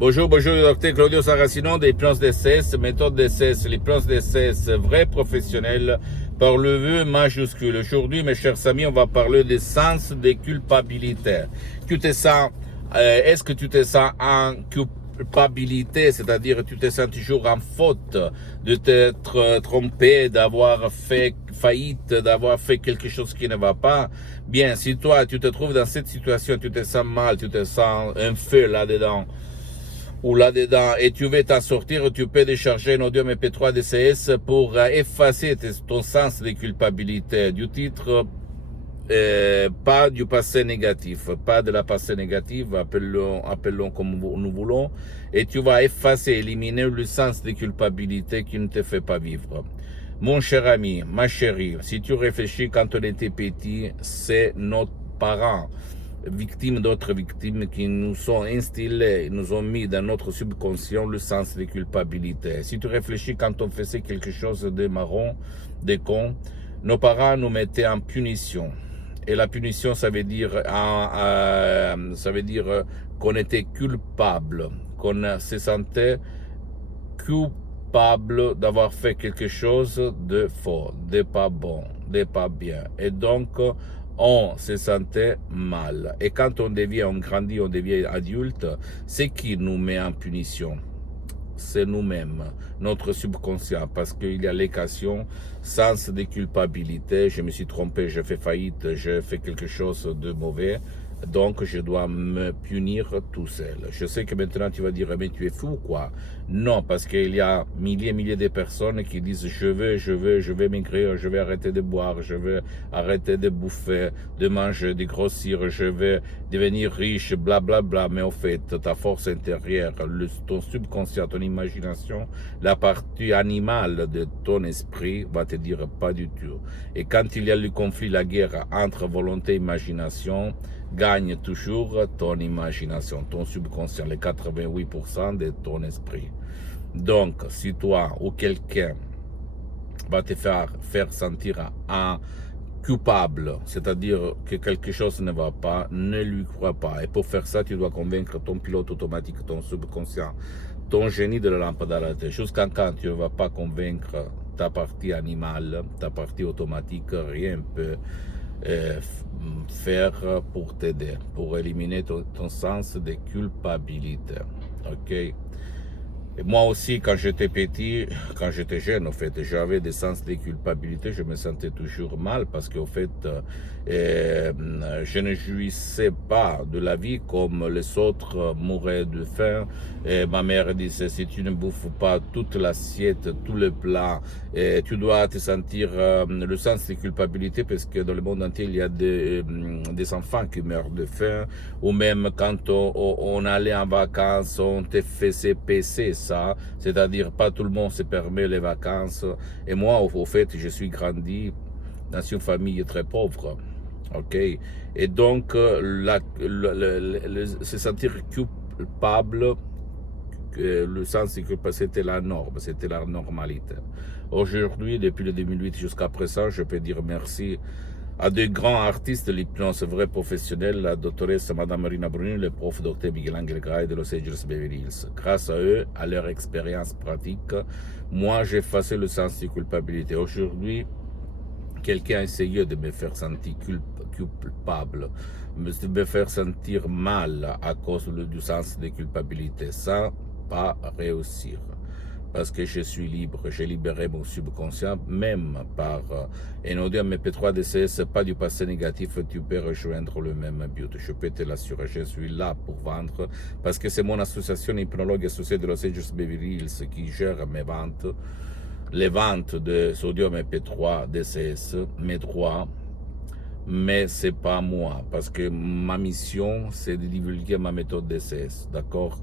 Bonjour, docteur Claudio Saracino d'Hypnose DCS, méthode DCS, l'hypnose DCS, vrai professionnel par le vœu majuscule. Aujourd'hui, mes chers amis, on va parler des sens de culpabilité. Tu te sens, est-ce que tu te sens en culpabilité, c'est-à-dire tu te sens toujours en faute de t'être trompé, d'avoir fait faillite, d'avoir fait quelque chose qui ne va pas? Bien, si toi, tu te trouves dans cette situation, tu te sens mal, tu te sens un feu là-dedans, ou là-dedans, et tu veux t'en sortir, tu peux décharger un audio MP3 DCS pour effacer ton sens de culpabilité du titre, pas du passé négatif, pas de la passé négative, appelons comme nous voulons, et tu vas effacer, éliminer le sens de culpabilité qui ne te fait pas vivre. Mon cher ami, ma chérie, si tu réfléchis quand on était petit, c'est nos parents, victimes d'autres victimes qui nous ont instillé, nous ont mis dans notre subconscient le sens de culpabilité. Si tu réfléchis quand on faisait quelque chose de marron, de con, nos parents nous mettaient en punition. Et la punition, ça veut dire qu'on était culpable, qu'on se sentait coupable d'avoir fait quelque chose de faux, de pas bon, de pas bien. Et donc, on se sentait mal. Et quand on devient, on grandit, on devient adulte, c'est qui nous met en punition? C'est nous-mêmes, notre subconscient, parce qu'il y a l'équation, sens de culpabilité, je me suis trompé, j'ai fait faillite, j'ai fait quelque chose de mauvais, donc je dois me punir tout seul. Je sais que maintenant tu vas dire, mais tu es fou quoi? Non, parce qu'il y a milliers et milliers de personnes qui disent, je vais maigrir, je vais arrêter de boire, je vais arrêter de bouffer, de manger, de grossir, je vais devenir riche, blablabla, bla, bla. Mais au fait, ta force intérieure, ton subconscient, ton imagination, la partie animale de ton esprit va te dire pas du tout. Et quand il y a le conflit, la guerre entre volonté et imagination, gagne toujours ton imagination, ton subconscient, les 88% de ton esprit. Donc, si toi ou quelqu'un va te faire sentir un coupable, c'est-à-dire que quelque chose ne va pas, ne lui crois pas. Et pour faire ça, tu dois convaincre ton pilote automatique, ton subconscient, ton génie de la lampe à la tête. Jusqu'à quand tu ne vas pas convaincre ta partie animale, ta partie automatique, rien ne peut faire pour t'aider, pour éliminer ton sens de culpabilité. Ok? Et moi aussi, quand j'étais petit, quand j'étais jeune, en fait, j'avais des sens de culpabilité, je me sentais toujours mal parce qu'au fait, je ne jouissais pas de la vie comme les autres mouraient de faim. Et ma mère disait, si tu ne bouffes pas toute l'assiette, tout le plat, tu dois te sentir le sens de culpabilité parce que dans le monde entier, il y a des enfants qui meurent de faim, ou même quand on allait en vacances, on te faisait PC ça, c'est-à-dire pas tout le monde se permet les vacances. Et moi, au fait, je suis grandi dans une famille très pauvre. Ok, et donc se sentir coupable, le sens c'est que c'était la norme, c'était la normalité. Aujourd'hui, depuis le 2008 jusqu'à présent, je peux dire merci à de grands artistes de l'hypnose vrai professionnel, la doctoresse Madame Marina Bruni, le prof Dr Miguel Angel Gray de Los Angeles Beverly Hills. Grâce à eux, à leur expérience pratique, moi j'ai effacé le sens de culpabilité. Aujourd'hui, quelqu'un a essayé de me faire sentir culpable, de me faire sentir mal à cause du sens de culpabilité, sans pas réussir. Parce que je suis libre, j'ai libéré mon subconscient, même par un audio MP3 DCS, pas du passé négatif, tu peux rejoindre le même but. Je peux te l'assurer, je suis là pour vendre, parce que c'est mon association hypnologue associée de Los Angeles Beverly Hills qui gère mes ventes, les ventes de Sodium MP3 DCS, mes droits, mais c'est pas moi, parce que ma mission, c'est de divulguer ma méthode DCS, d'accord?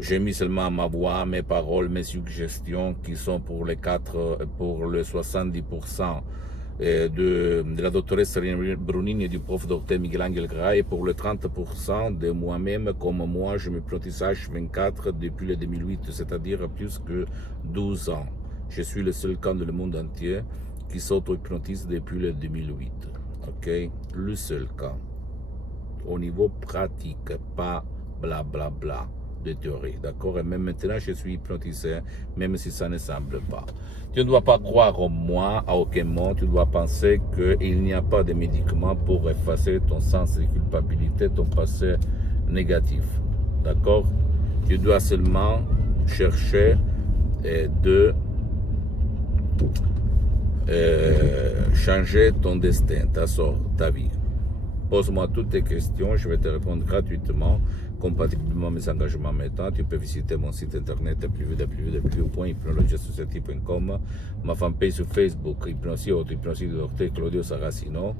J'ai mis seulement ma voix, mes paroles, mes suggestions qui sont pour les 70% de la doctoresse Brunini et du prof Dr Miguel Angel Gray, et pour le 30% de moi-même, comme moi, je me hypnotise H24 depuis le 2008, c'est-à-dire plus que 12 ans. Je suis le seul cas dans le monde entier qui s'auto-hypnotise depuis le 2008. Ok? Le seul cas. Au niveau pratique, pas blablabla. Bla bla. de théorie, d'accord? Et même maintenant, je suis hypnotisé, même si ça ne semble pas. Tu ne dois pas croire en moi, à aucun moment. Tu dois penser qu'il n'y a pas de médicaments pour effacer ton sens de culpabilité, ton passé négatif, d'accord? Tu dois seulement chercher de changer ton destin, ta vie. Pose-moi toutes tes questions, je vais te répondre gratuitement, compatiblement à mes engagements maintenant. Tu peux visiter mon site internet www.hypnologiassociative.com, ma fanpage sur Facebook, Hypnosie du docteur Claudio Saracino.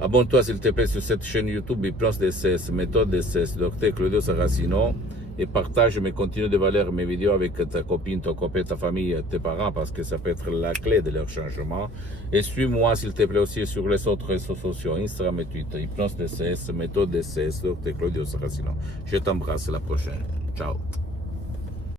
Abonne-toi s'il te plaît sur cette chaîne YouTube, Hypnose DCS, méthode DCS, docteur Claudio Saracino. Et partage, mais continue de valeur mes vidéos avec ta copine, ton copain, ta famille, tes parents, parce que ça peut être la clé de leur changement. Et suis-moi, s'il te plaît, aussi sur les autres réseaux sociaux, Instagram et Twitter, Hypnose DCS, méthode DCS, Dr. Claudio Saracino. Je t'embrasse, à la prochaine. Ciao.